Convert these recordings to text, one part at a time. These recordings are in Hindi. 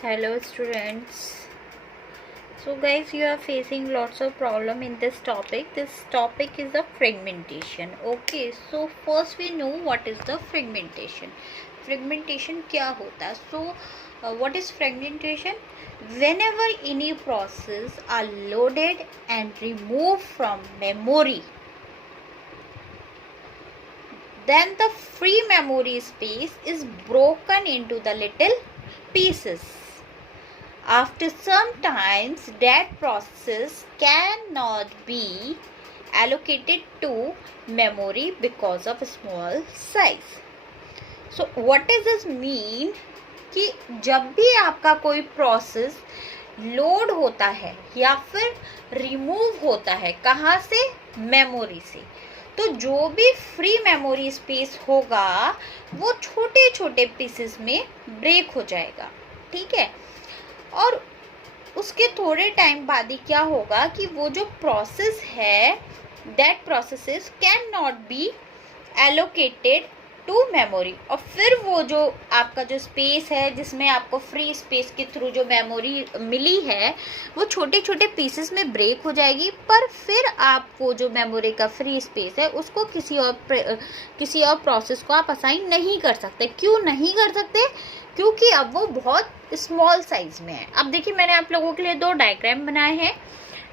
Hello students. So guys, you are facing lots of problem in this topic. This topic is the fragmentation. Okay, so first we know what is the fragmentation. Fragmentation क्या होता है? So what is fragmentation? Whenever any process are loaded and removed from memory, then the free memory space is broken into the little pieces. After some times, that process cannot be allocated to memory because of small size. So what does this mean? कि जब भी आपका कोई प्रोसेस लोड होता है या फिर रिमूव होता है, कहाँ से? मेमोरी से, तो जो भी फ्री मेमोरी स्पेस होगा वो छोटे छोटे पीसेस में ब्रेक हो जाएगा, ठीक है। और उसके थोड़े टाइम बाद ही क्या होगा कि वो जो प्रोसेस है, that processes can not be allocated to memory, और फिर वो जो आपका जो स्पेस है जिसमें आपको फ्री स्पेस के थ्रू जो मेमोरी मिली है वो छोटे छोटे पीसेस में ब्रेक हो जाएगी। पर फिर आप वो जो मेमोरी का फ्री स्पेस है उसको किसी और प्रोसेस को आप असाइन नहीं कर सकते। क्यों नहीं कर सकते? क्योंकि अब वो बहुत स्मॉल साइज में है। अब देखिए, मैंने आप लोगों के लिए दो डायग्राम बनाए हैं।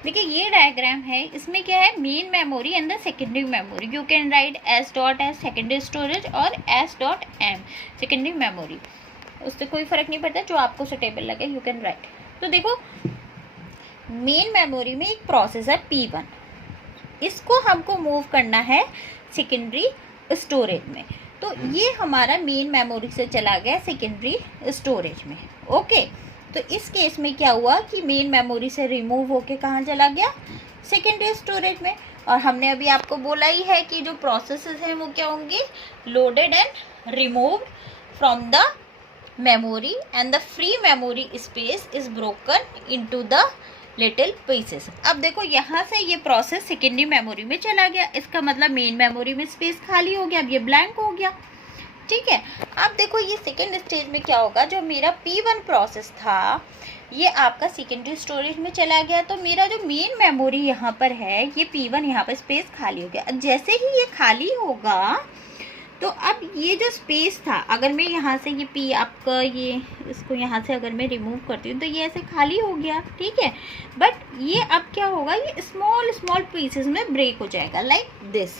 देखिए, ये डायग्राम है, इसमें क्या है? Main memory and the secondary memory. You can write S dot S secondary storage और S dot M secondary memory, उससे कोई फर्क नहीं पड़ता, जो आपको सुटेबल लगे यू कैन राइट। तो देखो, मेन मेमोरी में एक प्रोसेस है P1, इसको हमको मूव करना है सेकेंडरी स्टोरेज में। तो ये हमारा मेन मेमोरी से चला गया सेकेंडरी स्टोरेज में। ओके, तो इस केस में क्या हुआ कि मेन मेमोरी से रिमूव होके कहाँ चला गया? सेकेंडरी स्टोरेज में। और हमने अभी आपको बोला ही है कि जो प्रोसेसेस हैं वो क्या होंगे? Loaded and removed from the memory and the free memory space is broken into the little pieces. अब देखो, यहाँ से ये प्रोसेस सेकेंडरी मेमोरी में चला गया, इसका मतलब मेन मेमोरी में स्पेस खाली हो गया, अब ये ब्लैंक हो गया, ठीक है। अब देखो, ये सेकेंड स्टेज में क्या होगा? जो मेरा P1 प्रोसेस था ये आपका सेकेंडरी स्टोरेज में चला गया, तो मेरा जो मेन मेमोरी यहाँ पर है ये P1 यहाँ पर स्पेस खाली हो गया। जैसे ही ये खाली होगा तो अब ये जो स्पेस था, अगर मैं यहाँ से ये P आपका ये इसको यहाँ से अगर मैं रिमूव करती हूँ तो ये ऐसे खाली हो गया, ठीक है। बट ये अब क्या होगा? ये स्मॉल स्मॉल पीसेस में ब्रेक हो जाएगा, लाइक दिस,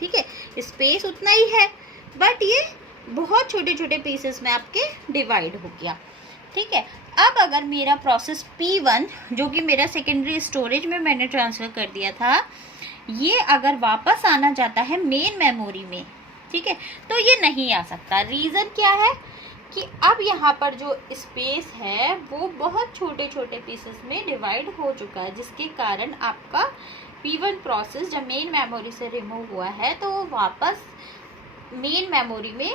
ठीक है। स्पेस उतना ही है बट ये बहुत छोटे छोटे पीसेस में आपके डिवाइड हो गया, ठीक है। अब अगर मेरा प्रोसेस P1 जो कि मेरा सेकेंडरी स्टोरेज में मैंने ट्रांसफ़र कर दिया था, ये अगर वापस आना चाहता है मेन मेमोरी में, ठीक है, तो ये नहीं आ सकता। रीज़न क्या है? कि अब यहाँ पर जो स्पेस है वो बहुत छोटे छोटे पीसेस में डिवाइड हो चुका है, जिसके कारण आपका P1 प्रोसेस जब मेन मेमोरी से रिमूव हुआ है तो वो वापस मेन मेमोरी में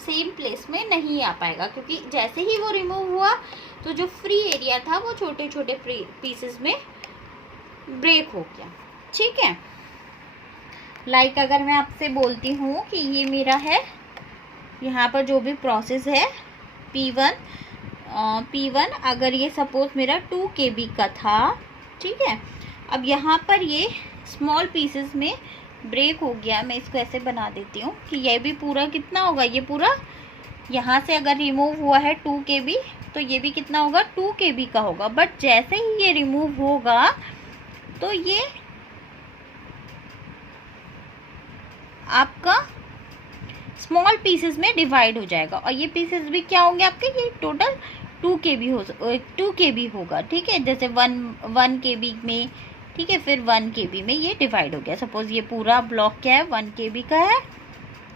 सेम प्लेस में नहीं आ पाएगा, क्योंकि जैसे ही वो रिमूव हुआ तो जो फ्री एरिया था वो छोटे छोटे पीसेस में ब्रेक हो गया, ठीक है। लाइक अगर मैं आपसे बोलती हूँ कि ये मेरा है, यहाँ पर जो भी प्रोसेस है P1 अगर ये सपोज मेरा 2 KB का था, ठीक है। अब यहाँ पर ये स्मॉल पीसेस में ब्रेक हो गया। मैं इसको ऐसे बना देती हूँ कि ये भी पूरा कितना होगा? ये पूरा यहाँ से अगर रिमूव हुआ है 2 KB तो ये भी कितना होगा? 2 KB का होगा। बट जैसे ही ये रिमूव होगा तो ये आपका स्मॉल पीसेस में डिवाइड हो जाएगा, और ये पीसेस भी क्या होंगे आपके? ये टोटल 2 KB होगा, ठीक है। जैसे 1 KB में, ठीक है, फिर 1 KB में ये डिवाइड हो गया। सपोज ये पूरा ब्लॉक क्या है? 1 KB का है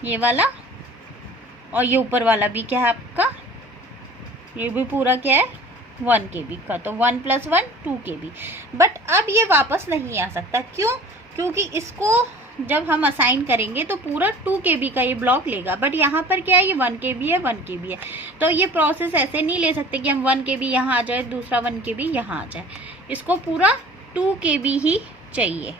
ये वाला, और ये ऊपर वाला भी क्या है आपका? ये भी पूरा क्या है? 1 KB का। तो 1 + 1 2 KB। बट अब ये वापस नहीं आ सकता। क्यों? क्योंकि इसको जब हम असाइन करेंगे तो पूरा 2 KB का ये ब्लॉक लेगा, बट यहाँ पर क्या है? ये 1 KB है, 1 KB है। तो ये प्रोसेस ऐसे नहीं ले सकते कि हम 1 KB यहाँ आ जाए, दूसरा 1 KB यहाँ आ जाए। इसको पूरा 2 KB ही चाहिए।